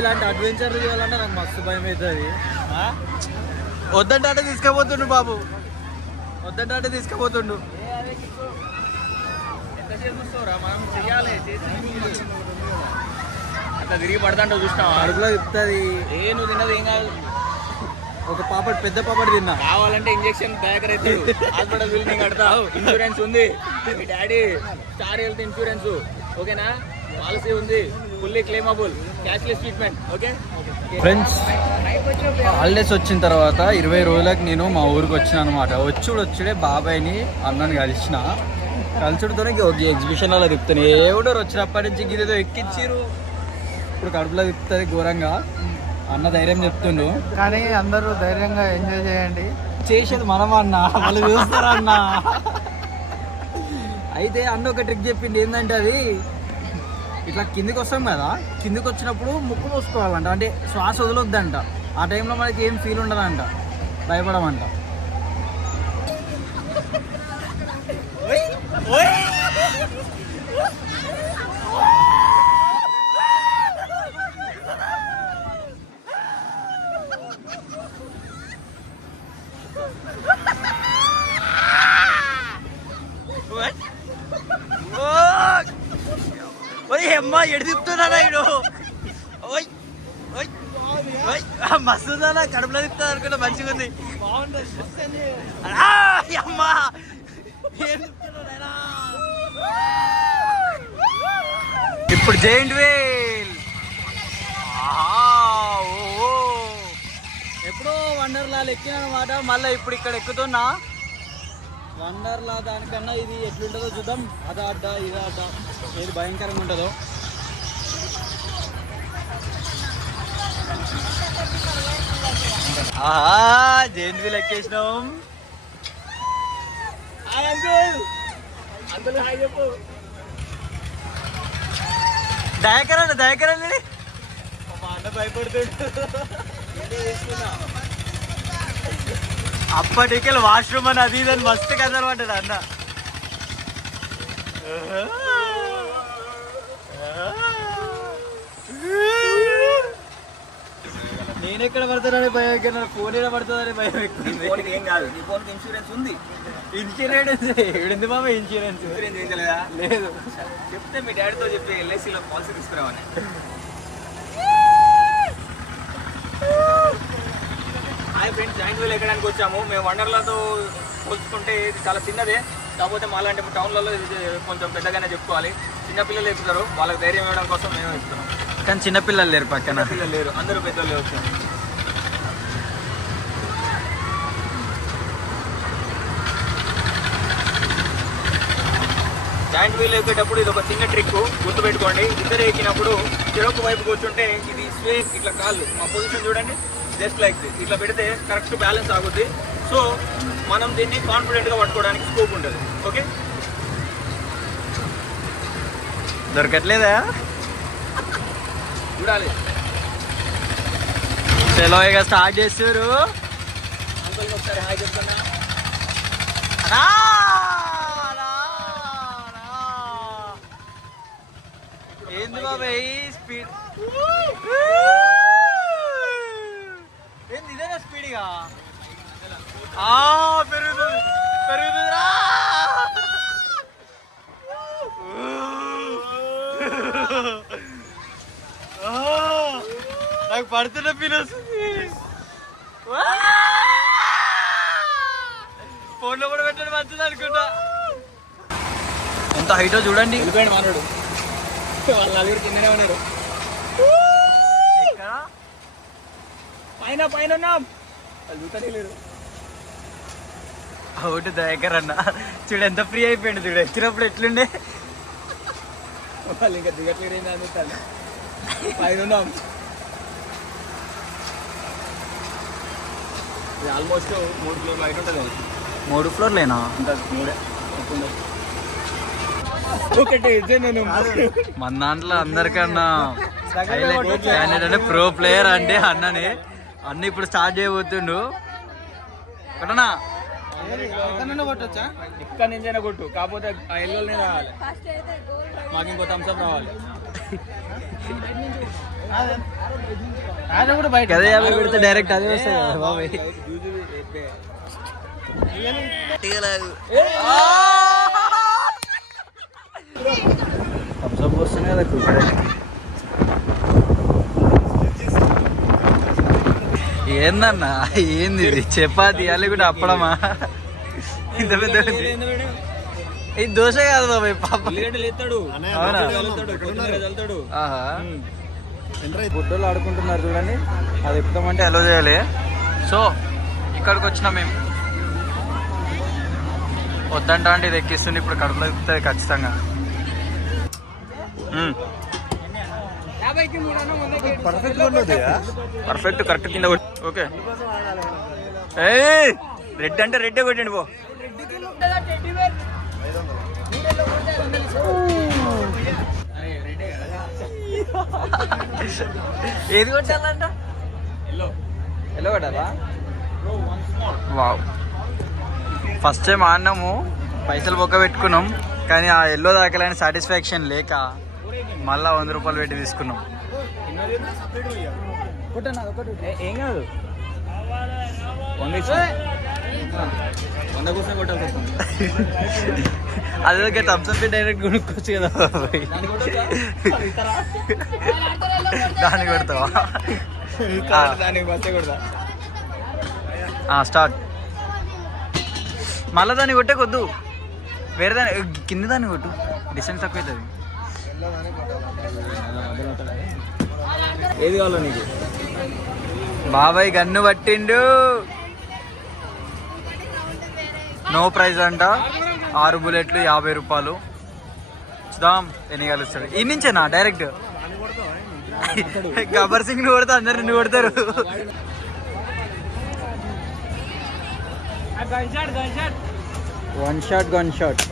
ఇలాంటి అడ్వెంచర్లు చేయాలంటే నాకు మస్తు భయం అవుతుంది. వద్దంటే తీసుకుపోతుండు బాబు, వద్దంటే తీసుకుపోతుండు. ఎంతసేపు చూస్తావురా, మనం చెయ్యాలి. అట్లా తిరిగి పడతాంటో చూసినావా? అడుగులో చెప్తుంది. నువ్వు తిన్నది ఏం కాదు. ఒక పాపడ్, పెద్ద పాపడ్ తిన్నా. కావాలంటే ఇంజక్షన్ తయారు అవుతాడు. హాస్పిటల్ బిల్ నేను కడతావు. ఇన్సూరెన్స్ ఉంది, మీ డాడీ స్టార్ హెల్త్ ఇన్సూరెన్స్, ఓకేనా? పాలసీ ఉంది, fully claimable, cashless treatment. Okay friends, holidays వచ్చిన తర్వాత 20 రోజులకు నేను మా ఊరికి వచ్చిన అనమాట. వచ్చుడే బాబాయ్ని అన్నని కలిసిన. కలిసితోనే ఒక ఎగ్జిబిషన్ అలా తిప్పుతాను. ఎవడో వచ్చినప్పటి నుంచి గిదేదో ఎక్కించారు. ఇప్పుడు కడుపులో తిప్పుతుంది ఘోరంగా. అన్న ధైర్యం చెప్తుండు, కానీ అందరూ ధైర్యంగా ఎంజాయ్ చేయండి. చేసేది మనం అన్న, వాళ్ళు చూస్తారా అన్న. అయితే అన్న ఒక ట్రిక్ చెప్పింది. ఏంటంటే అది ఇట్లా కిందికి వస్తాం కదా, కిందికి వచ్చినప్పుడు ముక్కు మూసుకోవాలంట. అంటే శ్వాస వదలొద్దంట. ఆ టైంలో మనకి ఏం ఫీల్ ఉండదంట, భయపడమంట. అమ్మా ఎడు తిప్పుతున్నా ఇడు. మస్తుందా, కడుపులో తిప్పుతా అనుకుంటా. మంచిగా ఉంది. అమ్మా ఇప్పుడు జైంట్ వీల్. ఎప్పుడో వండర్లాలు ఎక్కిన అనమాట. మళ్ళీ ఇప్పుడు ఇక్కడ ఎక్కుతున్నా. వండర్లా దానికన్నా ఇది ఎట్లుంటుందో చూద్దాం. అదా అడ్డ ఇదా అడ్డ, ఏది భయంకరంగా ఉంటుందో. Giant wheel ఎక్కేసినాం. దయకరండి మా అన్న భయపడుతుంది. అప్పటికెళ్ళి వాష్రూమ్ అని అది ఇదని మస్తు కదనమాట అన్న. నేనెక్కడ పడతానని భయం ఎక్కడ, ఫోన్ ఏడా పడుతుందని భయం ఎక్కువ. ఏం కాదు, నీ ఫోన్కి ఇన్సూరెన్స్ ఉంది. ఇన్సూరెన్స్ ఏడింది బాబా? ఇన్సూరెన్స్ చేయలేదా? లేదు. చెప్తే మీ డాడీతో చెప్పి ఎల్ఐసిలో పాలసీ తీసుకురావని. హాయ్ ఫ్రెండ్స్, జాయింట్ వీల్ ఎక్కడానికి వచ్చాము. మేము వండర్లాతో పోల్చుకుంటే ఇది చాలా చిన్నదే. కాకపోతే మాలాంటి టౌన్లలో ఇది కొంచెం పెద్దగానే చెప్పుకోవాలి. చిన్నపిల్లలు ఎక్కుతారు, వాళ్ళకి ధైర్యం ఇవ్వడం కోసం మేము ఎక్కుతున్నాం. కానీ చిన్నపిల్లలు లేరు, పక్కన పిల్లలు లేరు, అందరూ పెద్దోళ్ళే వచ్చారు. జాయింట్ వీల్ ఎక్కేటప్పుడు ఇది ఒక చిన్న ట్రిక్ గుర్తుపెట్టుకోండి. ఇద్దరు ఎక్కినప్పుడు చెరొక వైపు కూర్చుంటే ఇది స్వే ఇట్లా కాళ్ళు మా పొజిషన్ చూడండి, జస్ట్ లైక్ దిస్. ఇట్లా పెడితే కరెక్ట్ బ్యాలెన్స్ ఆగుద్ది. సో మనం దీన్ని కాన్ఫిడెంట్గా పట్టుకోవడానికి స్కోప్ ఉంటుంది. ఓకే, దొరకట్లేదా? చూడాలి. చలో ఇక స్టార్ట్ చేస్తారు. అంకుల్కి ఒకసారి హాయ్ చెప్తున్నా. ఏంది బాబాయ్ స్పీడ్? ఏంది ఇదేనా స్పీడ్గా? పెరుగుతుంది పెరుగుతుందిరా. నాకు పడుతున్న ఫీల్ వస్తుంది. ఫోన్లో కూడా పెట్టడం మంచిది అనుకుంటా. ఎంత హైటో చూడండి. వెళ్ళిపోయాడు మానవుడు, వాళ్ళ నలుగురు కిందనే ఉన్నారు. పైన పైన ఉన్నాం, వాళ్ళు చూడనే లేరు. ఒకటి దగ్గర అన్న చూడు ఎంత ఫ్రీ అయిపోయింది. చూడు ఎక్కినప్పుడు ఎట్లుండే. వాళ్ళు ఇంకా దిగట్లేరు ఏంటి అని పైన ఉన్నాం. ఇది ఆల్మోస్ట్ 3 ఫ్లోర్లు హైట్ ఉంటుంది. 3 ఫ్లోర్లేనా? ఇంకా 3 ఒకటి మన దాంట్లో అందరికన్నా అంటే ప్రో ప్లేయర్ అంటే అన్నని. అన్న ఇప్పుడు స్టార్ట్ చేయబోతుండు. ఒకటనా కొట్టొచ్చా? ఎక్కడి నుంచైనా కొట్టు, కాకపోతే ఆ ఎల్లోనే రావాలి. మాకు ఇంకో థమ్స్అప్ రావాలి. ఆయన కూడా బయట అదే 50 పెడితే డైరెక్ట్ అదే వస్తుంది కదా బాబాయ్. థమ్స్అప్ వస్తుంది కదా ఇప్పుడే. ఏందన్నా ఏంది ఇది? చపాతి అల్లి కూడా అప్పడమా? ఇంత పెద్ద ఇది దోశ కాదు బాబాయ్ పాప. అవునా? ఆహా. గుడ్డలు ఆడుకుంటున్నారు చూడండి, అది ఎక్కుతామంటే అలో చేయాలి. సో ఇక్కడికి వచ్చినాం మేము. వద్దంట అంటే ఇది ఎక్కిస్తుంది, ఇప్పుడు కడుపులో ఎక్కుతుంది ఖచ్చితంగా. పర్ఫెక్ట్ కరెక్ట్ కింద ఓకే. రెడ్ అంటే రెడ్డే కొట్టండి పో. ఏది కొట్టాలంట? ఎల్లో కొట్టాలా? వావ్, ఫస్ట్ టైం ఆడినాము, పైసలు బొక్క పెట్టుకున్నాం, కానీ ఆ ఎల్లో దాకలేని సాటిస్ఫాక్షన్ లేక మళ్ళా 100 రూపాయలు పెట్టి తీసుకున్నాం. ఏం కాదు, 100 కోసం కొట్టాల్సి వస్తుంది. అదే థమ్స్అప్ డైరెక్ట్ కొనుక్కోవచ్చు కదా బాబాయ్. దాన్ని కొడతావా? స్టార్ట్. మళ్ళీ దాన్ని కొట్టే కొద్దు, వేరే దాన్ని కింద దాన్ని కొట్టు, డిస్టెన్స్ తక్కువ అవుతుంది. ఏది కావాలో నీకు? బాబాయ్ గన్ను పట్టిండు. నో ప్రైజ్ అంట, 6 బుల్లెట్లు 50 రూపాయలు. చూద్దాం ఎన్ని కలుస్తాడు. ఈ నుంచేనా డైరెక్ట్? గబ్బర్ సింగ్ ని కొడతా, అందరు నిన్ను కొడతారు. One shot gun shot.